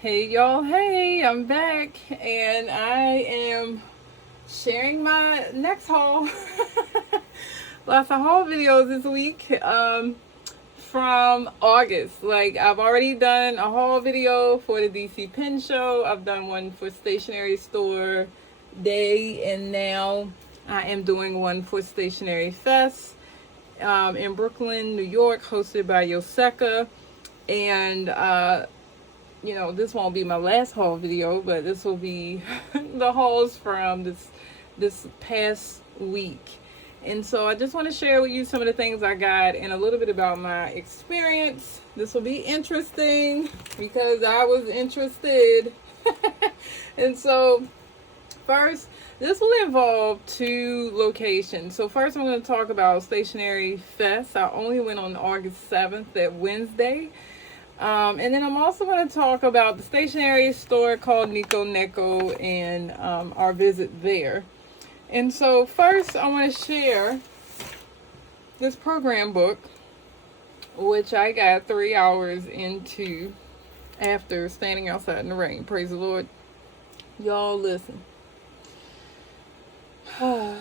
Hey y'all, hey, I'm back and I am sharing my next haul. Lots of haul videos this week from August. Like, I've already done a haul video for the DC Pen Show, I've done one for Stationery Store Day, and now I am doing one for Stationery Fest in Brooklyn, New York, hosted by Yoseka. And this won't be my last haul video, but this will be the hauls from this past week. And so I just want to share with you some of the things I got and a little bit about my experience. This will be interesting because I was interested. And so first, this will involve two locations. So first I'm going to talk about Stationery Fest. I only went on August 7th, that Wednesday. And then I'm also going to talk about the stationery store called Nico Neco and our visit there. And so first I want to share this program book, which I got 3 hours into after standing outside in the rain. Praise the Lord. Y'all listen. I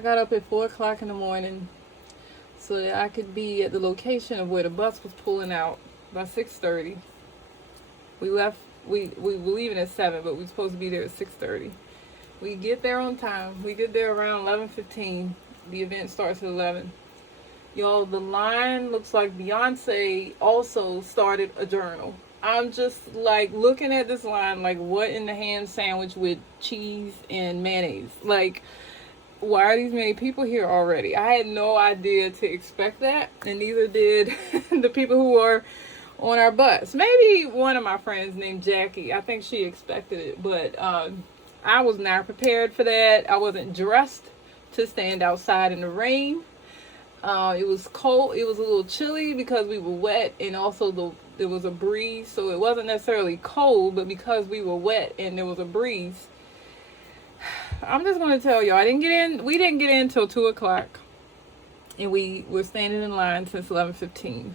got up at 4 o'clock in the morning so that I could be at the location of where the bus was pulling out by 6:30. We left. We were leaving at 7, but we were supposed to be there at 6:30. We get there on time. We get there around 11:15. The event starts at 11. Y'all, the line looks like Beyonce also started a journal. I'm just like looking at this line like, what in the ham sandwich with cheese and mayonnaise? Like, why are these many people here already? I had no idea to expect that, and neither did the people who were on our bus. Maybe one of my friends named Jackie, I think she expected it, but I was not prepared for that. I wasn't dressed to stand outside in the rain. It was cold. It was a little chilly because we were wet, and also there was a breeze, so it wasn't necessarily cold, but because we were wet and there was a breeze, I'm just going to tell y'all, we didn't get in until 2 o'clock, and we were standing in line since 11:15.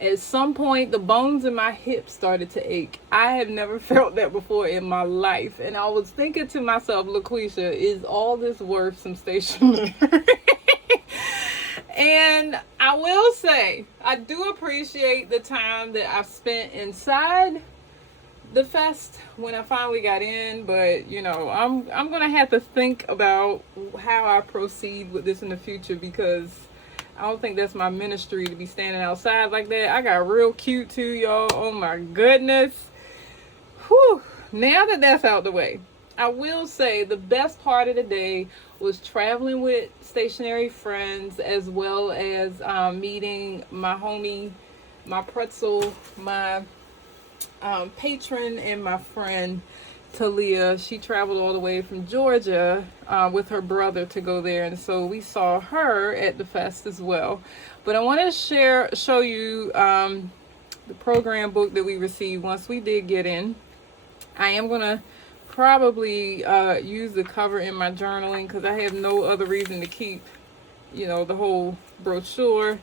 At some point, the bones in my hips started to ache. I have never felt that before in my life. And I was thinking to myself, LaQuisha, is all this worth some stationery? And I will say, I do appreciate the time that I've spent inside the fest when I finally got in. But, I'm going to have to think about how I proceed with this in the future, because I don't think that's my ministry to be standing outside like that. I got real cute too, y'all. Oh my goodness. Whew. Now that that's out the way, I will say the best part of the day was traveling with stationary friends, as well as meeting my homie, my pretzel, my patron, and my friend Talia. She traveled all the way from Georgia with her brother to go there, and so we saw her at the fest as well. But I want to show you the program book that we received once we did get in. I am going to probably use the cover in my journaling, because I have no other reason to keep the whole brochure.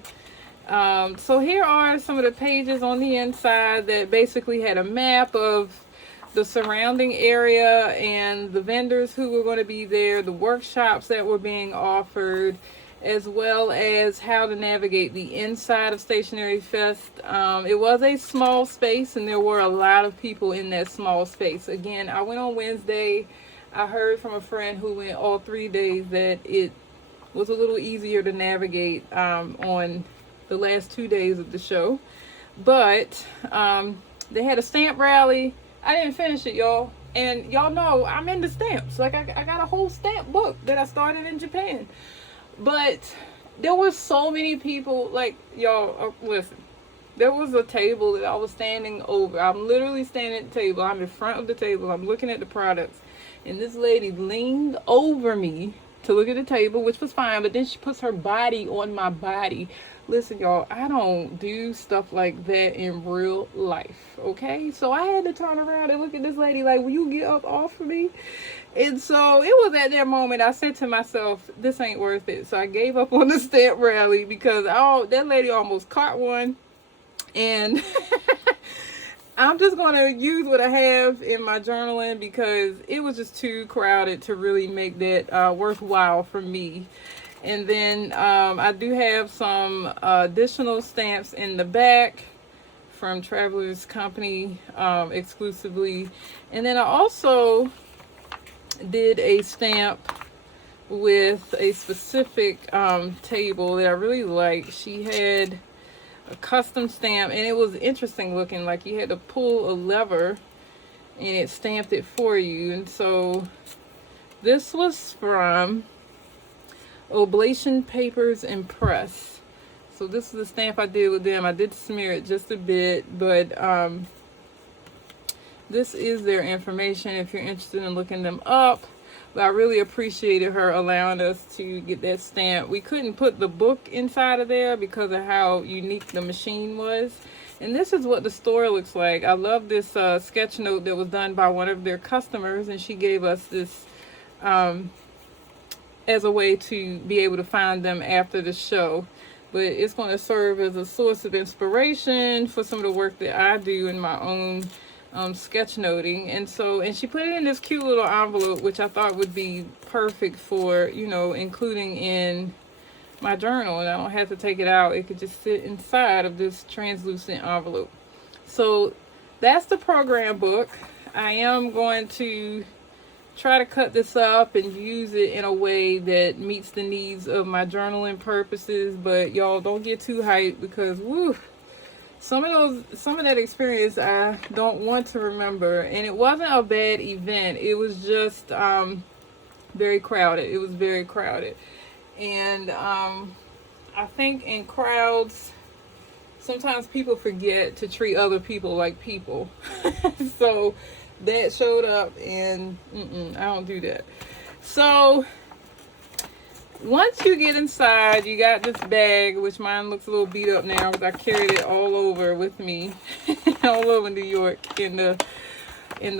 So here are some of the pages on the inside that basically had a map of the surrounding area and the vendors who were going to be there, the workshops that were being offered, as well as how to navigate the inside of Stationery Fest. It was a small space, and there were a lot of people in that small space. Again, I went on Wednesday. I heard from a friend who went all 3 days that it was a little easier to navigate on the last 2 days of the show. But they had a stamp rally. I didn't finish it, y'all. And y'all know I'm into stamps. Like, I got a whole stamp book that I started in Japan. But there were so many people. Like, y'all, listen. There was a table that I was standing over. I'm literally standing at the table. I'm in front of the table. I'm looking at the products. And this lady leaned over me to look at the table, which was fine. But then she puts her body on my body. Listen, y'all, I don't do stuff like that in real life, okay? So I had to turn around and look at this lady like, will you get up off of me? And so it was at that moment I said to myself, this ain't worth it. So I gave up on the stamp rally, because that lady almost caught one. And I'm just going to use what I have in my journaling because it was just too crowded to really make that worthwhile for me. And then I do have some additional stamps in the back from Travelers Company exclusively. And then I also did a stamp with a specific table that I really liked. She had a custom stamp, and it was interesting looking. Like you had to pull a lever and it stamped it for you. And so this was from Oblation Papers and Press. So this is the stamp I did with them. I did smear it just a bit, but this is their information if you're interested in looking them up. But I really appreciated her allowing us to get that stamp. We couldn't put the book inside of there because of how unique the machine was. And this is what the store looks like. I love this sketch note that was done by one of their customers, and she gave us this as a way to be able to find them after the show. But it's going to serve as a source of inspiration for some of the work that I do in my own sketchnoting. And she put it in this cute little envelope, which I thought would be perfect for, you know, including in my journal, and I don't have to take it out. It could just sit inside of this translucent envelope. So that's the program book. I am going to try to cut this up and use it in a way that meets the needs of my journaling purposes, but y'all don't get too hyped because woo, some of that experience I don't want to remember. And it wasn't a bad event, it was just very crowded. It was very crowded. And I think in crowds sometimes people forget to treat other people like people. So that showed up, and I don't do that. So once you get inside, you got this bag, which mine looks a little beat up now because I carried it all over with me, all over New York in the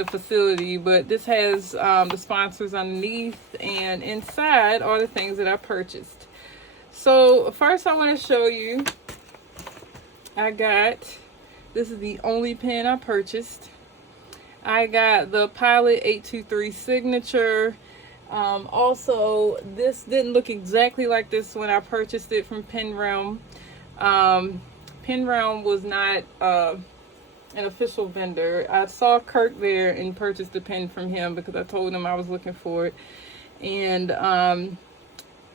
facility. But this has the sponsors underneath, and inside are the things that I purchased. So first I want to show you, this is the only pen I purchased. I got the Pilot 823 signature. Also, this didn't look exactly like this when I purchased it from Pen Realm. Pen Realm was not an official vendor. I saw Kirk there and purchased the pen from him because I told him I was looking for it. And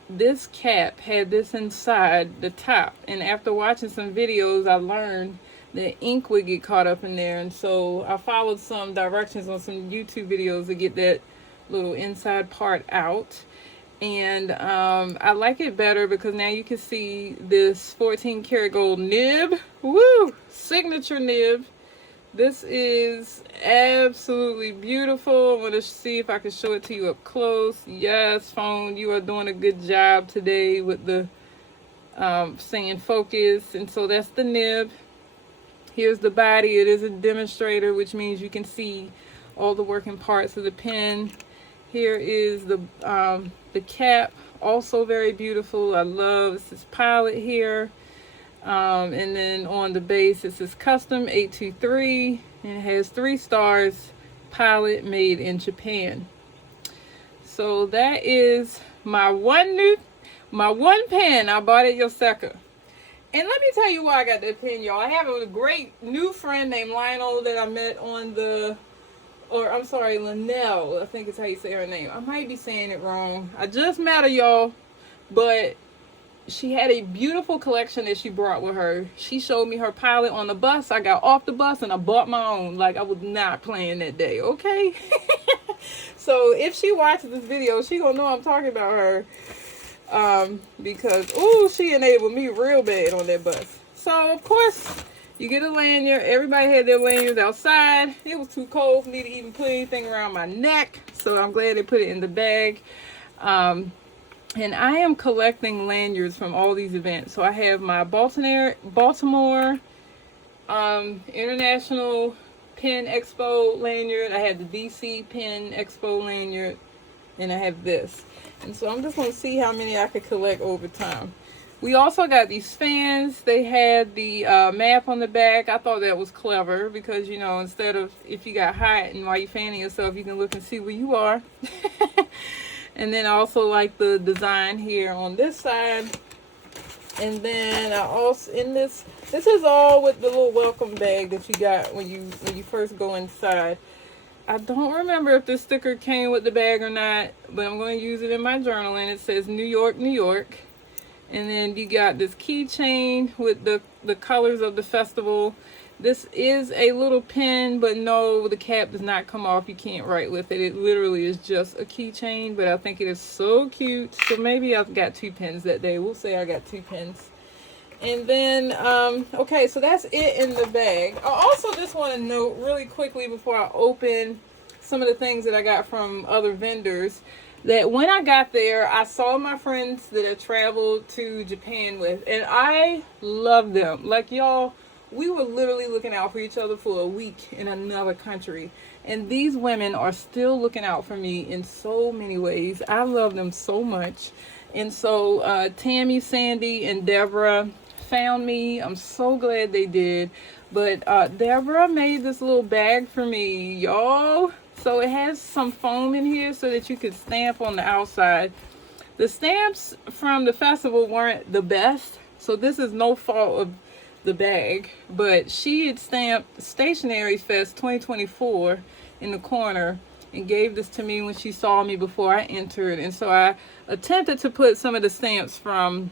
this cap had this inside the top. And after watching some videos, I learned the ink would get caught up in there, and so I followed some directions on some YouTube videos to get that little inside part out. And I like it better because now you can see this 14 karat gold nib. Woo! Signature nib. This is absolutely beautiful. I'm going to see if I can show it to you up close. Yes, phone, you are doing a good job today with the staying focus. And so that's the nib. Here's the body. It is a demonstrator, which means you can see all the working parts of the pen. Here is the cap, also very beautiful. I love this Pilot here. And then on the base it says Custom 823, and it has 3 stars, Pilot, made in Japan. So that is my one pen I bought at Yoseka. And let me tell you why I got that pen, y'all. I have a great new friend named Lionel that I met on Linnell, I think is how you say her name. I might be saying it wrong. I just met her, y'all. But she had a beautiful collection that she brought with her. She showed me her Pilot on the bus. I got off the bus and I bought my own. Like, I was not playing that day, okay? So if she watches this video, she gonna know I'm talking about her. Because she enabled me real bad on that bus. So of course you get a lanyard. Everybody had their lanyards outside. It was too cold for me to even put anything around my neck, so I'm glad they put it in the bag. And I am collecting lanyards from all these events. So I have my Baltimore International Pen Expo lanyard. I have the DC Pen Expo lanyard, and I have this. And so I'm just going to see how many I could collect over time. We also got these fans. They had the map on the back. I thought that was clever because, you know, instead of if you got hot and while you're fanning yourself, you can look and see where you are. And then I also like the design here on this side. And then I also, in this is all with the little welcome bag that you got when you first go inside. I don't remember if the sticker came with the bag or not, but I'm going to use it in my journal, and it says New York, New York. And then you got this keychain with the colors of the festival. This is a little pin, but no, the cap does not come off. You can't write with it. It literally is just a keychain, but I think it is so cute. So maybe I've got 2 pins that day. We'll say I got 2 pins. And then, okay, so that's it in the bag. I also just want to note really quickly before I open some of the things that I got from other vendors, that when I got there, I saw my friends that I traveled to Japan with, and I love them. Like, y'all, we were literally looking out for each other for a week in another country. And these women are still looking out for me in so many ways. I love them so much. And so Tammy, Sandy, and Deborah found me. I'm so glad they did. But Deborah made this little bag for me, y'all. So it has some foam in here so that you could stamp on the outside. The stamps from the festival weren't the best, so this is no fault of the bag. But she had stamped Stationery Fest 2024 in the corner and gave this to me when she saw me before I entered. And so I attempted to put some of the stamps from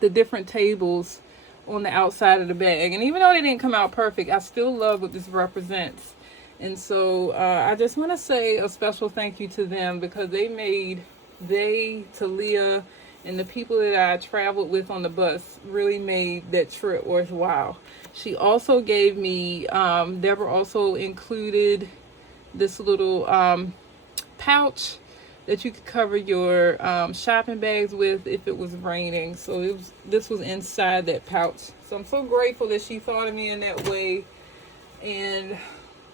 the different tables on the outside of the bag. And even though they didn't come out perfect, I still love what this represents. And so I just want to say a special thank you to them, because Talia, and the people that I traveled with on the bus really made that trip worthwhile. She also gave me, Deborah also included this little pouch that you could cover your shopping bags with if it was raining. So this was inside that pouch. So I'm so grateful that she thought of me in that way. And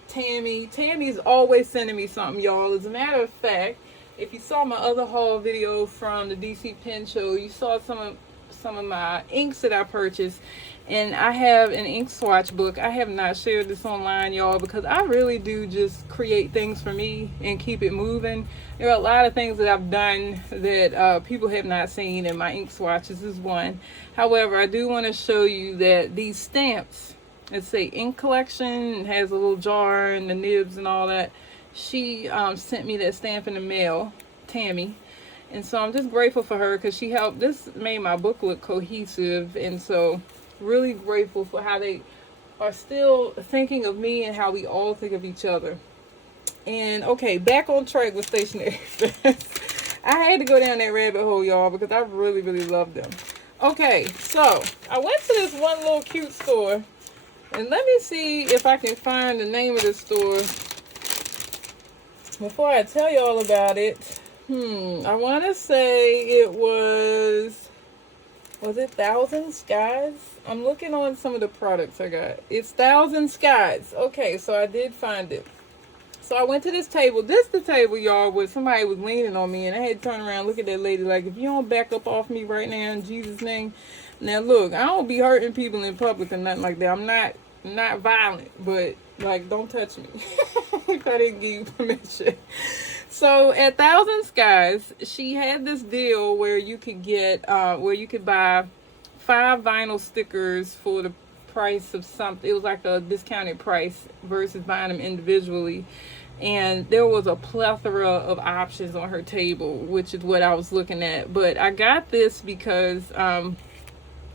Tammy's always sending me something, y'all. As a matter of fact, if you saw my other haul video from the DC Pen Show, you saw some of my inks that I purchased. And I have an ink swatch book. I have not shared this online, y'all, because I really do just create things for me and keep it moving. There are a lot of things that I've done that people have not seen, and my ink swatches is one. However, I do want to show you that these stamps, it's say ink collection, it has a little jar and the nibs and all that. She sent me that stamp in the mail, Tammy. And so I'm just grateful for her, because she helped. This made my book look cohesive. And so really grateful for how they are still thinking of me and how we all think of each other. And okay, back on track with Stationery Fest. I had to go down that rabbit hole, y'all, because I really, really love them. Okay, so I went to this one little cute store. And let me see if I can find the name of the store before I tell you all about it. I want to say it was it Thousand Skies? I'm looking on some of the products I got. It's Thousand Skies. Okay, so I did find it. So I went to this table. This the table, y'all, where somebody was leaning on me, and I had to turn around and look at that lady like, if you don't back up off me right now in Jesus' name. Now look, I don't be hurting people in public or nothing like that. I'm not violent, but like, don't touch me if I didn't give you permission. So at Thousand Skies, she had this deal where you could get where you could buy 5 vinyl stickers for the price of something. It was like a discounted price versus buying them individually. And there was a plethora of options on her table, which is what I was looking at. But I got this because I'm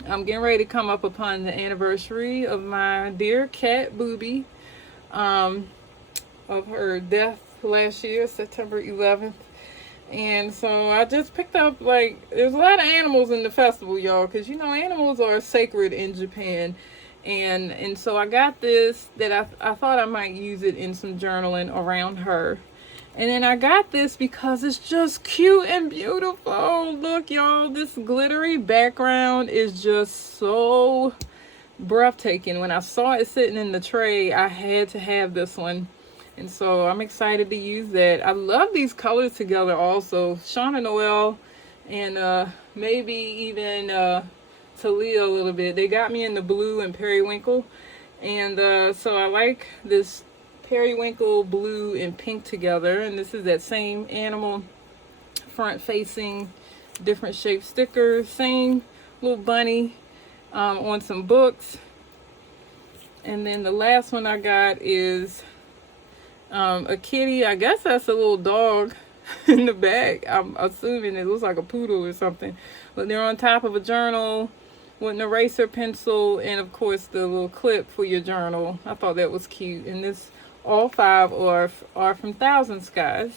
getting ready to come up upon the anniversary of my dear cat, Booby, of her death last year, September 11th. And so I just picked up, like, there's a lot of animals in the festival, y'all, because, you know, animals are sacred in Japan. And so I got this that I thought I might use it in some journaling around her. And then I got this because it's just cute and beautiful. Look, y'all, this glittery background is just so breathtaking. When I saw it sitting in the tray, I had to have this one. And so I'm excited to use that. I love these colors together also. Shauna Noel and maybe even Talia a little bit. They got me in the blue and periwinkle. And so I like this periwinkle, blue, and pink together. And this is that same animal front facing, different shaped sticker. Same little bunny on some books. And then the last one I got is a kitty. I guess that's a little dog in the back. I'm assuming it looks like a poodle or something. But they're on top of a journal with an eraser pencil and of course the little clip for your journal. I thought that was cute. And this, all 5 are from Thousand Skies.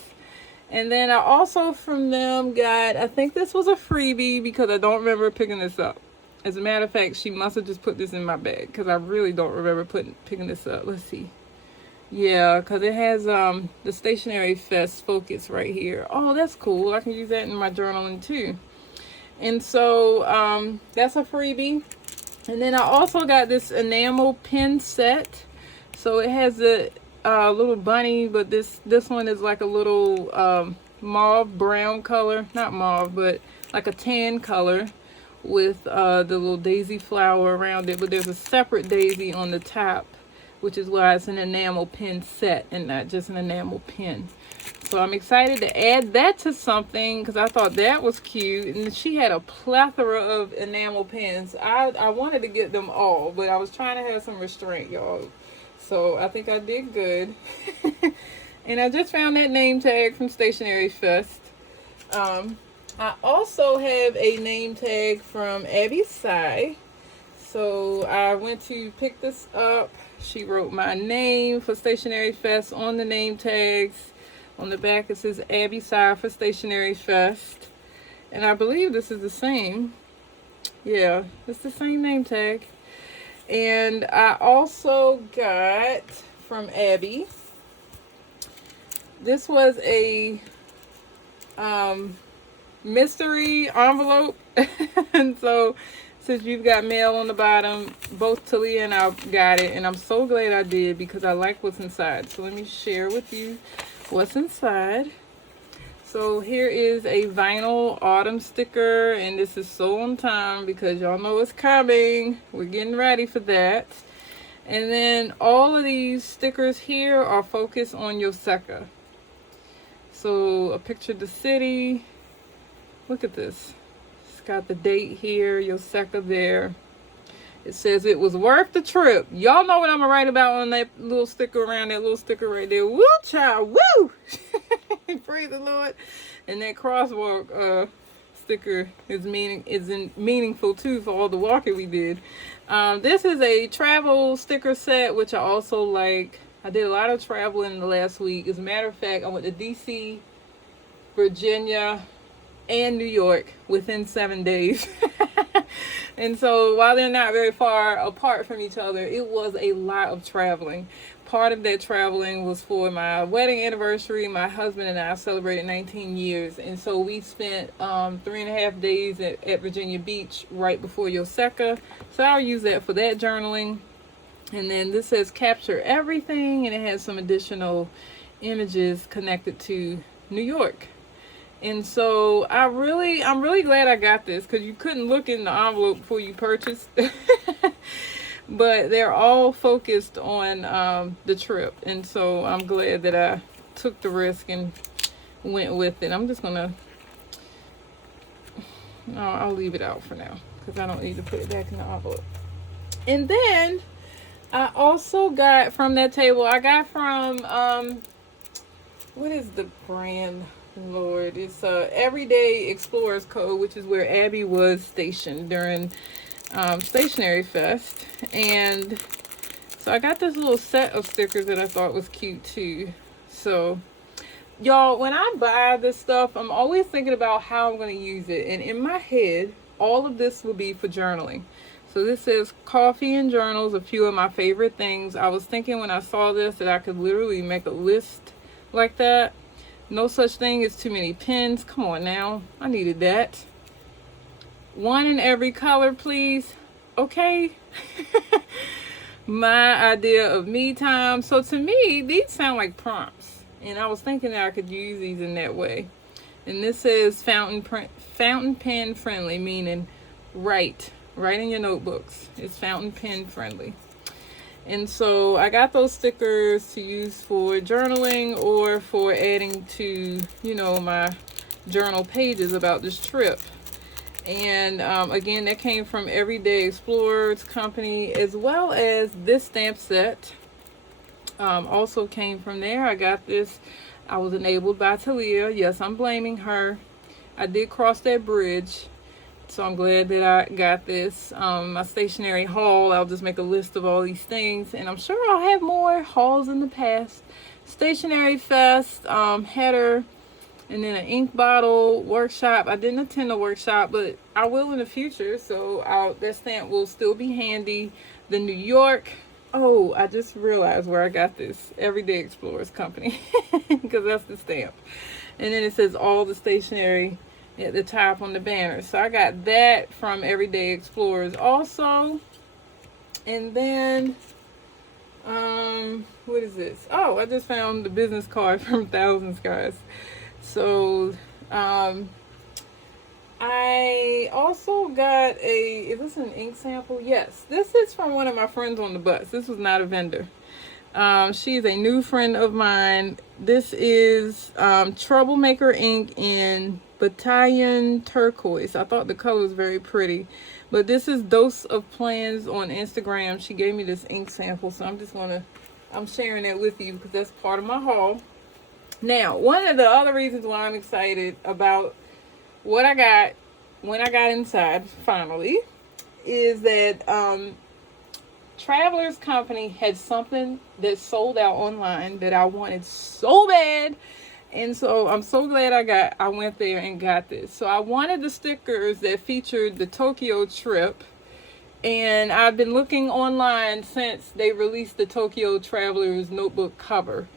And then I also from them got, I think this was a freebie because I don't remember picking this up. As a matter of fact, she must have just put this in my bag because I really don't remember picking this up. Let's see. Yeah, because it has the Stationery Fest focus right here. Oh, that's cool. I can use that in my journaling too. And so that's a freebie. And then I also got this enamel pen set. So it has a little bunny, but this one is like a little mauve brown color. Not mauve, but like a tan color with the little daisy flower around it. But there's a separate daisy on the top, which is why it's an enamel pen set and not just an enamel pen. So I'm excited to add that to something because I thought that was cute. And she had a plethora of enamel pens. I wanted to get them all, but I was trying to have some restraint, y'all. So I think I did good. And I just found that name tag from Stationery Fest. I also have a name tag from Abby Sai. So I went to pick this up. She wrote my name for Stationery Fest on the name tags. On the back it says Abby Sai for Stationery Fest. And I believe this is the same. Yeah, it's the same name tag. And I also got from Abby, this was a mystery envelope. And so since you've got mail on the bottom, both Talia and I got it, and I'm so glad I did because I like what's inside. So let me share with you what's inside. So here is a vinyl autumn sticker, and this is so on time because y'all know it's coming. We're getting ready for that. And then all of these stickers here are focused on Yoseka. So a picture of the city. Look at this. It's got the date here, Yoseka there. It says it was worth the trip. Y'all know what I'm gonna write about on that little sticker around that little sticker right there. Woo, child, woo! Praise the Lord. And that crosswalk sticker is meaningful too for all the walking we did. This is a travel sticker set, which I also like. I did a lot of traveling the last week. As a matter of fact, I went to DC, Virginia, and New York within 7 days. And so while they're not very far apart from each other, it was a lot of traveling. Part of that traveling was for my wedding anniversary. My husband and I celebrated 19 years. And so we spent 3.5 days at Virginia Beach right before Yoseka. So I'll use that for that journaling. And then this says capture everything, and it has some additional images connected to New York. And so I'm really glad I got this because you couldn't look in the envelope before you purchased. But they're all focused on the trip. And so I'm glad that I took the risk and went with it. I'm just gonna, no, I'll leave it out for now because I don't need to put it back in the envelope. And then I also got from that table, I got from, what is the brand? Lord, it's Everyday Explorers Code, which is where Abby was stationed during Stationery Fest. And so I got this little set of stickers that I thought was cute too. So y'all, when I buy this stuff, I'm always thinking about how I'm going to use it, and in my head all of this will be for journaling. So this says coffee and journals, a few of my favorite things. I was thinking when I saw this that I could literally make a list like that. No such thing as too many pens. Come on now. I needed that. One in every color, please. Okay. My idea of me time. So to me, these sound like prompts. And I was thinking that I could use these in that way. And this says fountain pen friendly, meaning write Write in your notebooks. It's fountain pen friendly. And so I got those stickers to use for journaling or for adding to, my journal pages about this trip. And again, that came from Everyday Explorers Company, as well as this stamp set also came from there. I got this. I was enabled by Talia. Yes, I'm blaming her. I did cross that bridge. So I'm glad that I got this. My stationery haul, I'll just make a list of all these things. And I'm sure I'll have more hauls in the past. Stationery Fest, header, and then an ink bottle workshop. I didn't attend the workshop, but I will in the future. So that stamp will still be handy. The New York. Oh, I just realized where I got this. Everyday Explorers Company. Because that's the stamp. And then it says all the stationery at the top on the banner. So I got that from Everyday Explorers also. And then, what is this? Oh, I just found the business card from Thousands, guys. So, I also got is this an ink sample? Yes, this is from one of my friends on the bus. This was not a vendor. She's a new friend of mine. This is Troublemaker ink in Battalion Turquoise. I thought the color was very pretty. But this is Dose of Plans on Instagram. She gave me this ink sample, so I'm sharing that with you because that's part of my haul. Now, one of the other reasons why I'm excited about what I got when I got inside finally is that Travelers Company had something that sold out online that I wanted so bad. And so I'm so glad I went there and got this. So I wanted the stickers that featured the Tokyo trip. And I've been looking online since they released the Tokyo Travelers notebook cover.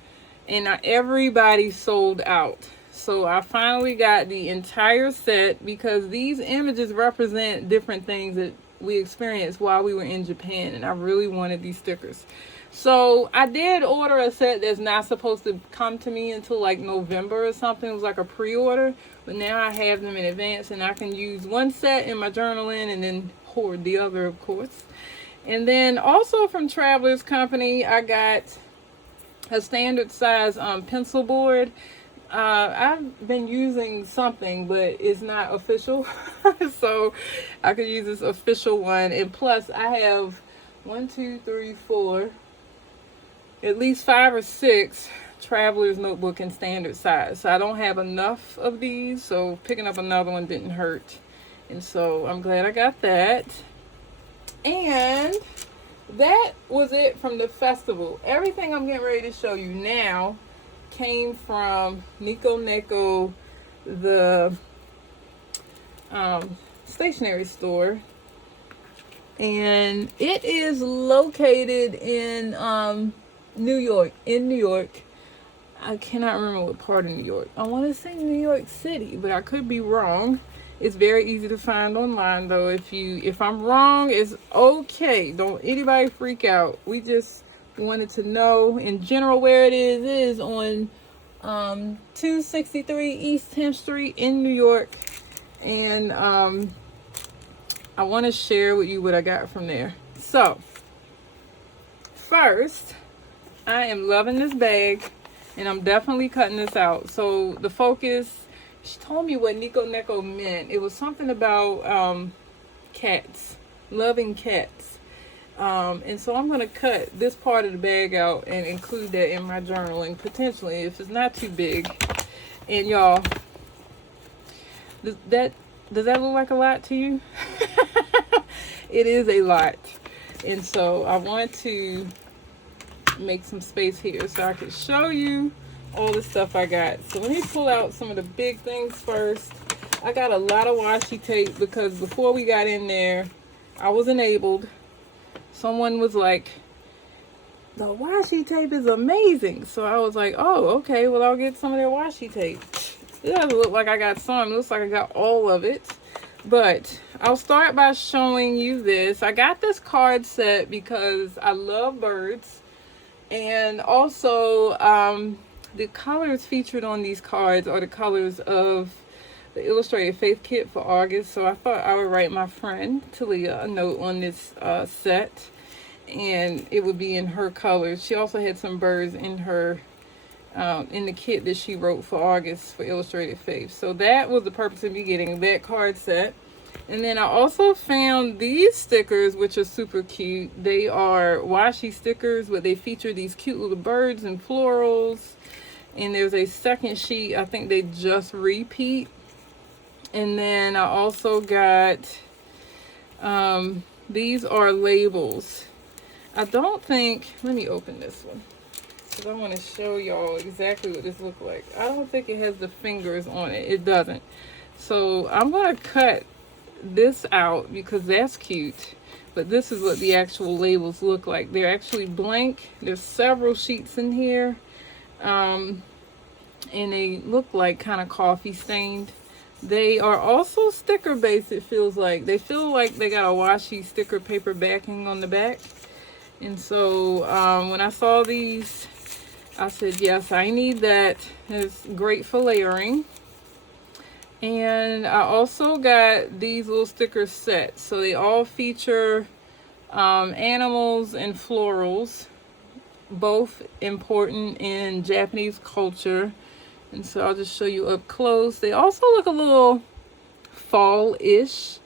And everybody sold out. So I finally got the entire set because these images represent different things that we experienced while we were in Japan. And I really wanted these stickers. So I did order a set that's not supposed to come to me until like November or something. It was like a pre-order. But now I have them in advance and I can use one set in my journaling and then hoard the other, of course. And then also from Travelers Company, I got a standard size pencil board. I've been using something, but it's not official. So I could use this official one. And plus I have 1, 2, 3, 4, at least 5 or 6 Traveler's notebook in standard size. So I don't have enough of these. So picking up another one didn't hurt. And so I'm glad I got that. And that was it from the festival. Everything I'm getting ready to show you now came from Nico Neco, the stationery store. And it is located in New York. I cannot remember what part of New York. I want to say New York City, but I could be wrong. It's very easy to find online though. If I'm wrong, it's okay. Don't anybody freak out. We just wanted to know in general where it is on 263 East 10th Street in New York. And I want to share with you what I got from there. So first, I am loving this bag and I'm definitely cutting this out. So the focus, she told me what Nico Neco meant. It was something about cats, loving cats. And so I'm going to cut this part of the bag out and include that in my journaling, potentially, if it's not too big. And y'all, does that look like a lot to you? It is a lot. And so I want to make some space here so I can show you all the stuff I got. So let me pull out some of the big things first. I got a lot of washi tape because before we got in there, I was enabled. Someone was like, the washi tape is amazing. So I was like, oh, okay, well, I'll get some of their washi tape. It doesn't look like I got some. It looks like I got all of it. But I'll start by showing you this. I got this card set because I love birds. And also, the colors featured on these cards are the colors of the Illustrated Faith kit for August. So I thought I would write my friend Talia a note on this set, and it would be in her colors. She also had some birds in her in the kit that she wrote for August for Illustrated Faith. So that was the purpose of me getting that card set. And then I also found these stickers, which are super cute. They are washi stickers, but they feature these cute little birds and florals. And there's a second sheet. I think they just repeat. And then I also got, these are labels. I don't think, let me open this one, because I want to show y'all exactly what this looks like. I don't think it has the fingers on it. It doesn't. So I'm going to cut this out because that's cute, but this is what the actual labels look like. They're actually blank. There's several sheets in here, and they look like kind of coffee stained. They are also sticker based. It feels like they feel like they got a washi sticker paper backing on the back. And so when I saw these, I said yes, I need that. It's great for layering. And I also got these little sticker sets. So they all feature animals and florals, both important in Japanese culture. And so I'll just show you up close. They also look a little fall-ish.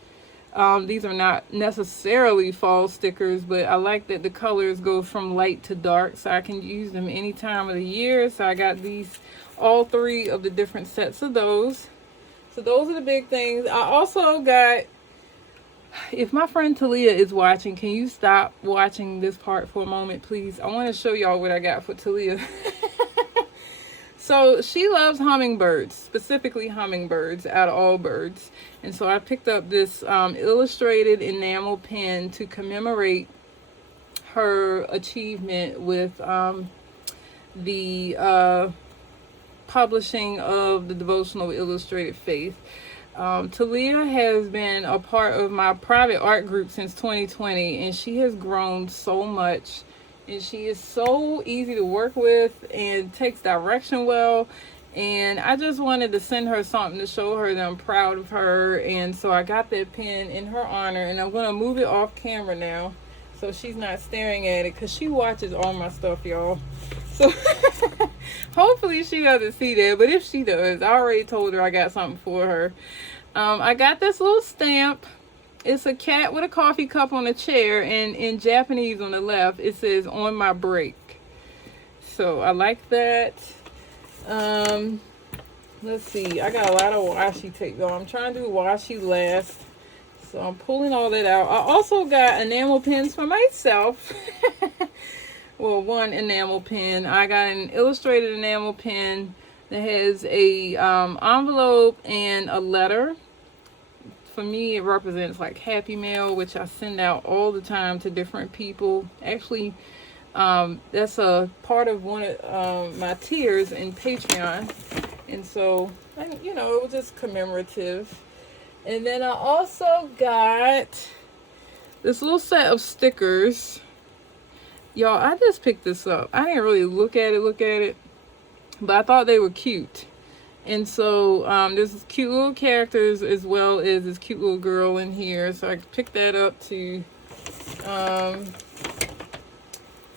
These are not necessarily fall stickers, but I like that the colors go from light to dark, so I can use them any time of the year. So I got these, all three of the different sets of those. So those are the big things. I also got, if my friend Talia is watching, can you stop watching this part for a moment, please? I want to show y'all what I got for Talia. So she loves hummingbirds, specifically hummingbirds out of all birds. And so I picked up this illustrated enamel pen to commemorate her achievement with the publishing of the devotional Illustrated Faith. Talia has been a part of my private art group since 2020, and she has grown so much. And she is so easy to work with and takes direction well. And I just wanted to send her something to show her that I'm proud of her. And so I got that pen in her honor, and I'm going to move it off camera now so she's not staring at it, because she watches all my stuff, y'all. So hopefully she doesn't see that, but if she does, I already told her I got something for her. I got this little stamp. It's a cat with a coffee cup on a chair, and in Japanese on the left it says "on my break." So I like that. Let's see, I got a lot of washi tape though. I'm trying to do washi last, so I'm pulling all that out. I also got enamel pens for myself. Well, one enamel pen. I got an illustrated enamel pen that has a envelope and a letter. For me, it represents like Happy Mail, which I send out all the time to different people. Actually, that's a part of one of my tiers in Patreon. And so, you know, it was just commemorative. And then I also got this little set of stickers. Y'all, I just picked this up. I didn't really look at it, but I thought they were cute. And so there's cute little characters as well as this cute little girl in here. So I picked that up too.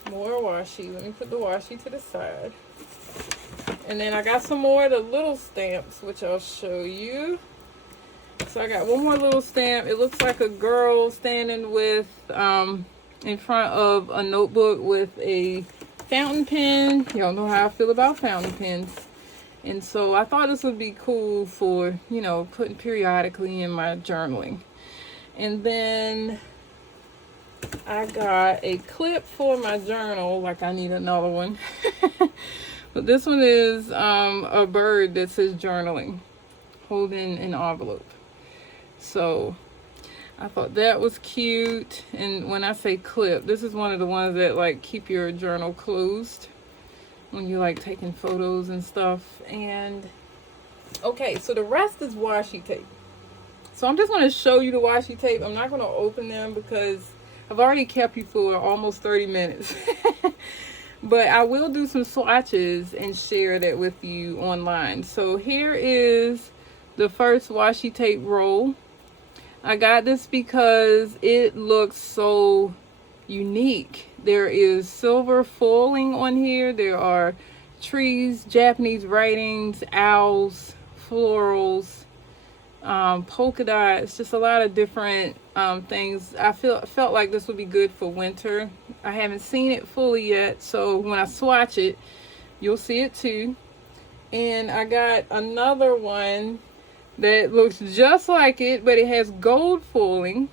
More washi. Let me put the washi to the side. And then I got some more of the little stamps, which I'll show you. So I got one more little stamp. It looks like a girl standing with in front of a notebook with a fountain pen. Y'all know how I feel about fountain pens. And so I thought this would be cool for, you know, putting periodically in my journaling. And then I got a clip for my journal, like I need another one. But this one is a bird that says journaling, holding an envelope. So I thought that was cute. And when I say clip, this is one of the ones that like keep your journal closed when you're like taking photos and stuff. And okay, so the rest is washi tape. So I'm just going to show you the washi tape. I'm not going to open them because I've already kept you for almost 30 minutes. But I will do some swatches and share that with you online. So here is the first washi tape roll. I got this because it looks so unique. There is silver foiling on here. There are trees, Japanese writings, owls, florals, polka dots, just a lot of different things. I felt like this would be good for winter. I haven't seen it fully yet, so when I swatch it, you'll see it too. And I got another one that looks just like it, but it has gold foiling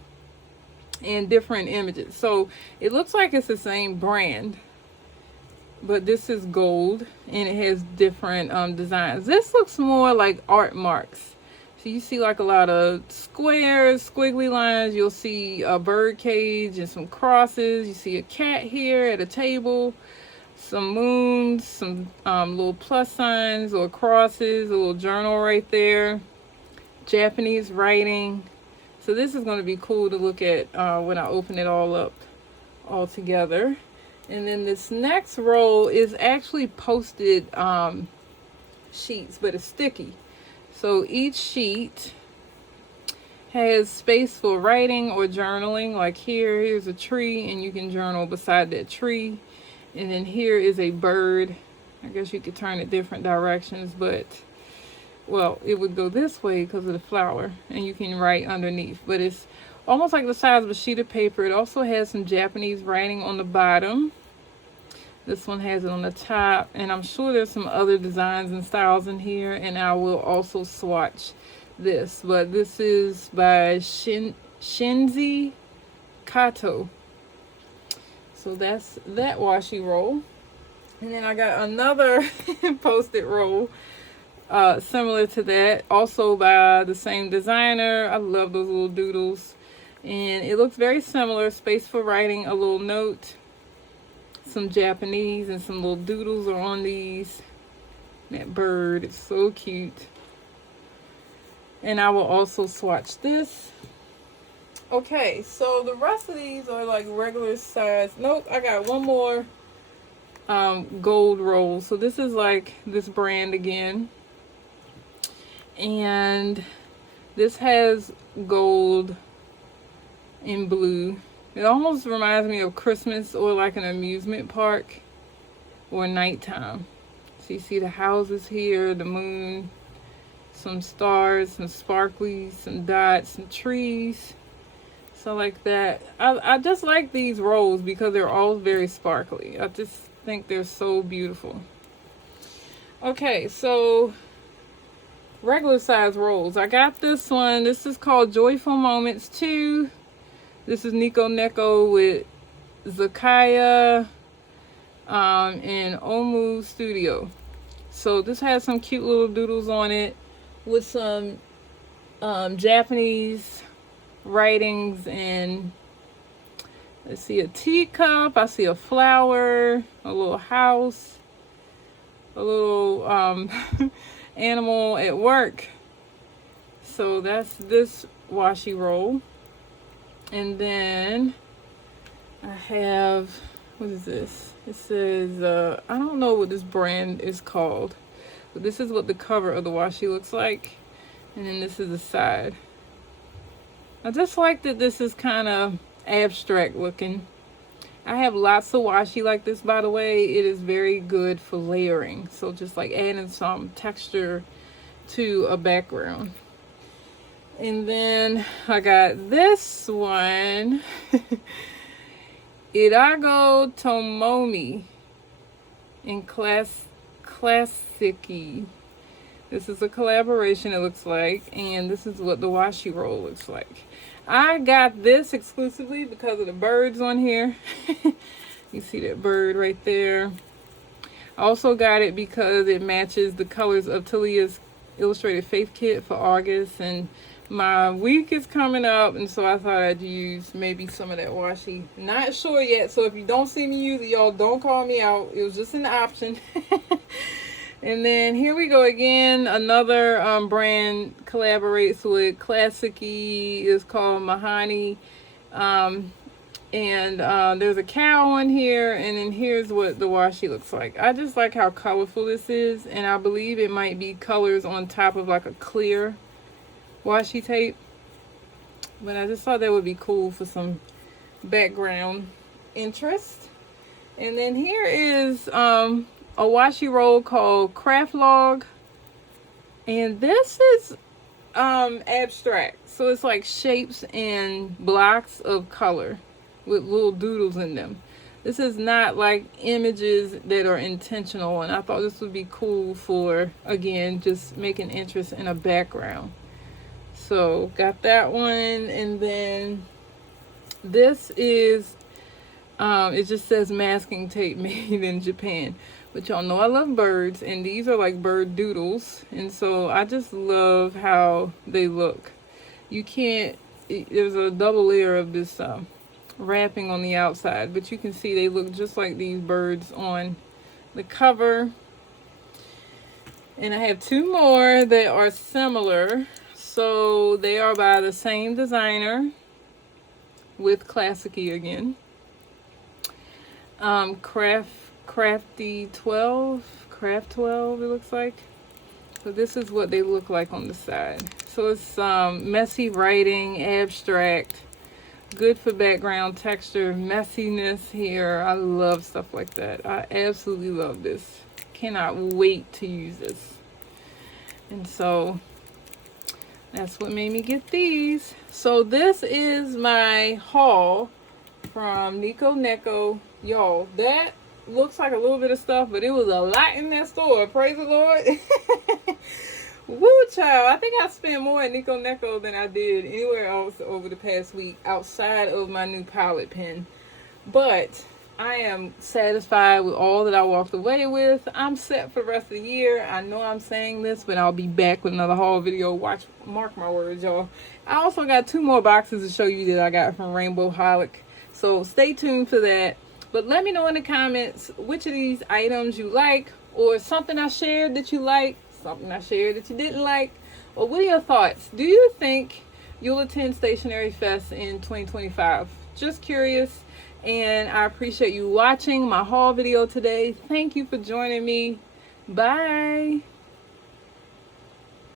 and different images. So it looks like it's the same brand, but this is gold and it has different designs. This looks more like art marks. So you see like a lot of squares, squiggly lines. You'll see a bird cage and some crosses. You see a cat here at a table, some moons, some little plus signs or crosses, a little journal right there, Japanese writing. So this is going to be cool to look at when I open it all up all together. And then this next roll is actually posted sheets, but it's sticky. So each sheet has space for writing or journaling. Like here's a tree and you can journal beside that tree. And then here is a bird. I guess you could turn it different directions, but well, it would go this way because of the flower, and you can write underneath. But it's almost like the size of a sheet of paper. It also has some Japanese writing on the bottom. This one has it on the top, and I'm sure there's some other designs and styles in here, and I will also swatch this. But this is by Shinzi Kato. So that's that washi roll. And then I got another post-it roll similar to that, also by the same designer. I love those little doodles, and it looks very similar. Space for writing, a little note, some Japanese, and some little doodles are on these. That bird is so cute. And I will also swatch this. Okay, so the rest of these are like regular size. Nope, I got one more gold roll. So this is like this brand again, and this has gold and blue. It almost reminds me of Christmas or like an amusement park or nighttime. So you see the houses here, the moon, some stars, some sparklies, some dots, some trees. So like that. I just like these rolls because they're all very sparkly. I just think they're so beautiful. Okay, so regular size rolls. I got this one. This is called Joyful Moments 2. This is Nico Neco with Zakaya and Omu Studio. So this has some cute little doodles on it with some Japanese writings, and let's see, a teacup. I see a flower, a little house, a little animal at work. So that's this washi roll. And then I have, what is this? It says, I don't know what this brand is called, but this is what the cover of the washi looks like. And then this is the side. I just like that this is kind of abstract looking. I have lots of washi like this, by the way. It is very good for layering. So just like adding some texture to a background. And then I got this one. Irago Tomomi in Classici. This is a collaboration, it looks like, and this is what the washi roll looks like. I got this exclusively because of the birds on here. You see that bird right there. I also got it because it matches the colors of Talia's Illustrated Faith Kit for August, and my week is coming up, and so I thought I'd use maybe some of that washi. Not sure yet, so if you don't see me use it, y'all don't call me out. It was just an option. And then here we go again. Another brand collaborates with Classici. It's called Mahani. And there's a cow on here. And then here's what the washi looks like. I just like how colorful this is. And I believe it might be colors on top of like a clear washi tape. But I just thought that would be cool for some background interest. And then here is a washi roll called Craft Log. And this is abstract. So it's like shapes and blocks of color with little doodles in them. This is not like images that are intentional, and I thought this would be cool for, again, just making interest in a background. So got that one, and then this is it just says masking tape made in Japan. But y'all know I love birds, and these are like bird doodles, and so I just love how they look. You can't, there's a double layer of this wrapping on the outside, but you can see they look just like these birds on the cover. And I have two more that are similar. So they are by the same designer with Classicy again. Crafty 12, Craft 12 it looks like. So this is what they look like on the side. So it's messy writing, abstract, good for background texture, messiness here. I love stuff like that. I absolutely love this. Cannot wait to use this. And so that's what made me get these. So this is my haul from Nico Neco. Y'all, that looks like a little bit of stuff, but it was a lot in that store. Praise the Lord. Woo, child. I think I spent more at Nico Neco than I did anywhere else over the past week outside of my new palette pen. But I am satisfied with all that I walked away with. I'm set for the rest of the year. I know I'm saying this, but I'll be back with another haul video. Mark my words, y'all. I also got 2 more boxes to show you that I got from Rainbow Holic. So stay tuned for that. But let me know in the comments which of these items you like, or something I shared that you like, something I shared that you didn't like, or what are your thoughts? Do you think you'll attend Stationery Fest in 2025? Just curious. And I appreciate you watching my haul video today. Thank you for joining me. Bye.